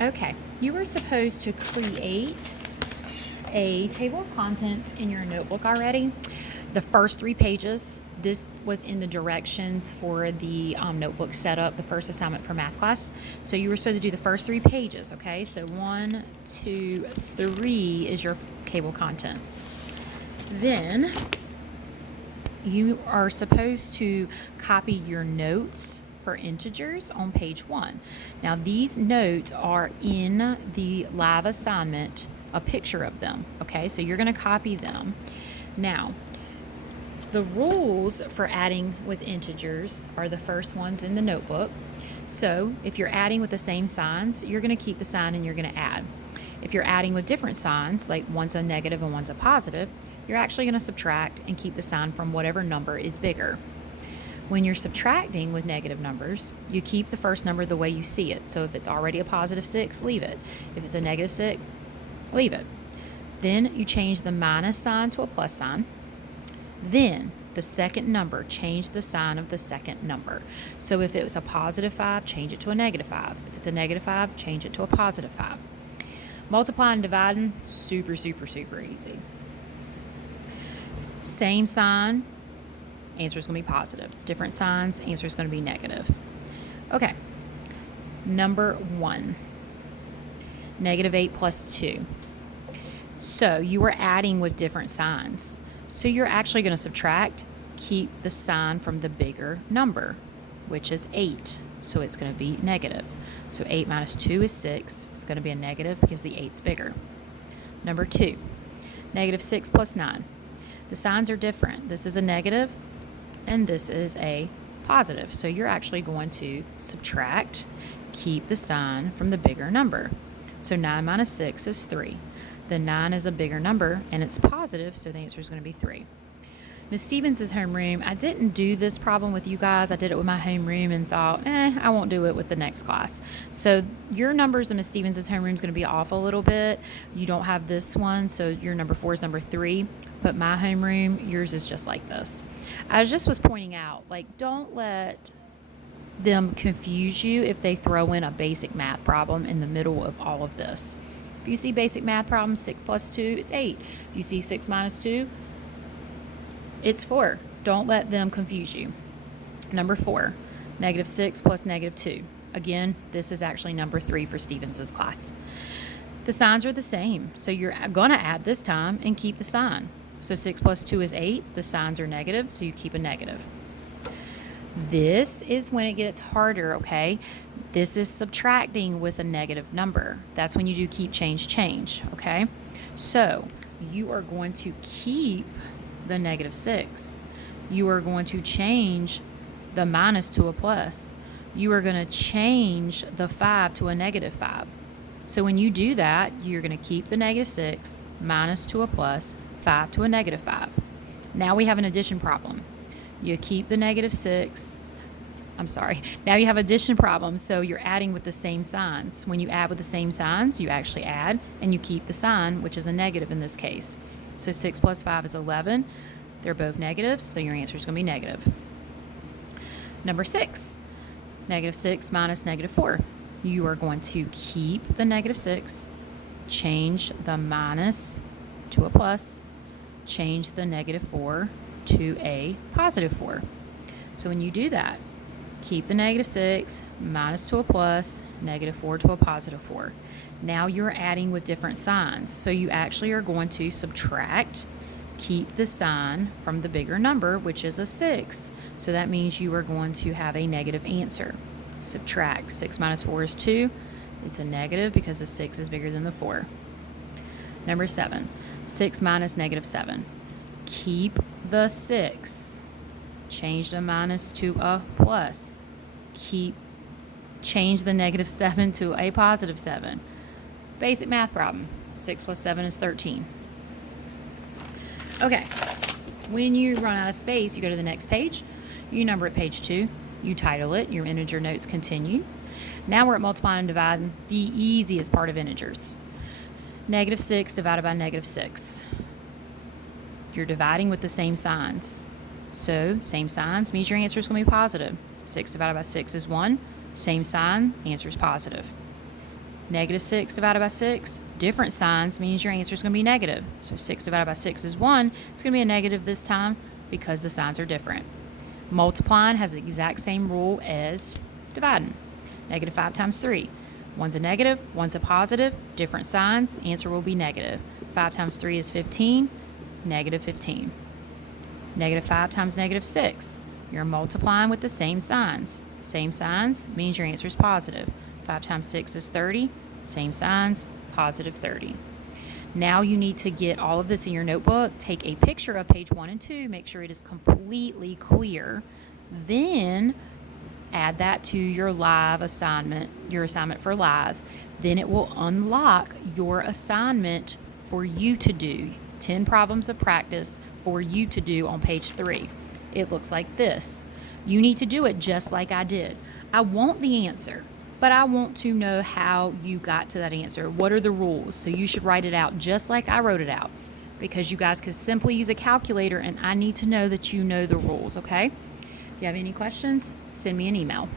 Okay, you were supposed to create a table of contents in your notebook already. The first 3 pages, this was in the directions for the notebook setup, the first assignment for math class. So you were supposed to do the first 3 pages, okay? So 1, 2, 3 is your table of contents. Then you are supposed to copy your notes for integers on page 1. Now these notes are in the live assignment, a picture of them, okay? So you're gonna copy them. Now, the rules for adding with integers are the first ones in the notebook. So if you're adding with the same signs, you're gonna keep the sign and you're gonna add. If you're adding with different signs, like one's a negative and one's a positive, you're actually gonna subtract and keep the sign from whatever number is bigger. When you're subtracting with negative numbers, you keep the first number the way you see it. So if it's already a positive 6, leave it. If it's a negative 6, leave it. Then you change the minus sign to a plus sign. Then the second number, change the sign of the second number. So if it was a positive 5, change it to a negative 5. If it's a negative 5, change it to a positive 5. Multiplying and dividing, super, super, super easy. Same sign, answer is going to be positive. Different signs, answer is going to be negative. Okay, number 1, negative 8 plus 2. So you were adding with different signs. So you're actually going to subtract, keep the sign from the bigger number, which is 8. So it's going to be negative. So 8 minus 2 is 6. It's going to be a negative because the 8's bigger. Number 2, negative 6 plus 9. The signs are different. This is a negative and this is a positive. So you're actually going to subtract, keep the sign from the bigger number. So 9 minus 6 is 3. The 9 is a bigger number and it's positive, so the answer is going to be 3. Ms. Stevens' homeroom, I didn't do this problem with you guys. I did it with my homeroom and thought, I won't do it with the next class. So your numbers in Ms. Stevens' homeroom is going to be off a little bit. You don't have this one, so your number 4 is number 3. But my homeroom, yours is just like this. I just was pointing out, like, don't let them confuse you if they throw in a basic math problem in the middle of all of this. If you see basic math problem, 6 plus 2, it's 8. If you see 6 minus 2, it's 4. Don't let them confuse you. Number 4, negative 6 plus negative 2. Again, this is actually number 3 for Stevens' class. The signs are the same, so you're going to add this time and keep the sign. So 6 plus 2 is 8. The signs are negative, so you keep a negative. This is when it gets harder, okay? This is subtracting with a negative number. That's when you do keep, change, okay? So you are going to keep the negative 6. You are going to change the minus to a plus. You are going to change the 5 to a negative 5. So when you do that, you're going to keep the negative 6, minus to a plus, 5 to a negative 5. Now we have an addition problem. You keep the negative 6. Now you have addition problems, so you're adding with the same signs. When you add with the same signs, you actually add, and you keep the sign, which is a negative in this case. So 6 plus 5 is 11. They're both negatives, so your answer is going to be negative. Number 6, negative 6 minus negative 4. You are going to keep the negative 6, change the minus to a plus, change the negative 4 to a positive 4. So when you do that, keep the negative 6, minus to a plus, negative 4 to a positive 4. Now you're adding with different signs. So you actually are going to subtract, keep the sign from the bigger number, which is a 6. So that means you are going to have a negative answer. Subtract. 6 minus 4 is 2. It's a negative because the 6 is bigger than the 4. Number 7, 6 minus negative 7. Keep the 6. Change the minus to a plus. Change the negative 7 to a positive 7. Basic math problem. 6 plus 7 is 13. Okay, when you run out of space, you go to the next page. You number it page 2. You title it, your integer notes continue. Now we're at multiplying and dividing, the easiest part of integers. Negative 6 divided by negative 6. You're dividing with the same signs. So same signs means your answer is going to be positive. 6 divided by 6 is 1. Same sign, answer is positive. Negative 6 divided by 6, different signs means your answer is going to be negative. So 6 divided by 6 is 1. It's going to be a negative this time because the signs are different. Multiplying has the exact same rule as dividing. Negative 5 times 3. One's a negative, one's a positive, different signs, answer will be negative. 5 times 3 is 15, negative 15. Negative 5 times negative 6. You're multiplying with the same signs. Same signs means your answer is positive. 5 times 6 is 30, same signs, positive 30. Now you need to get all of this in your notebook, take a picture of page 1 and 2, make sure it is completely clear, then add that to your live assignment, your assignment for live. Then it will unlock your assignment for you to do, 10 problems of practice for you to do on page 3. It looks like this. You need to do it just like I did. I want the answer, but I want to know how you got to that answer. What are the rules? So you should write it out just like I wrote it out, because you guys could simply use a calculator, and I need to know that you know the rules, okay? If you have any questions, send me an email.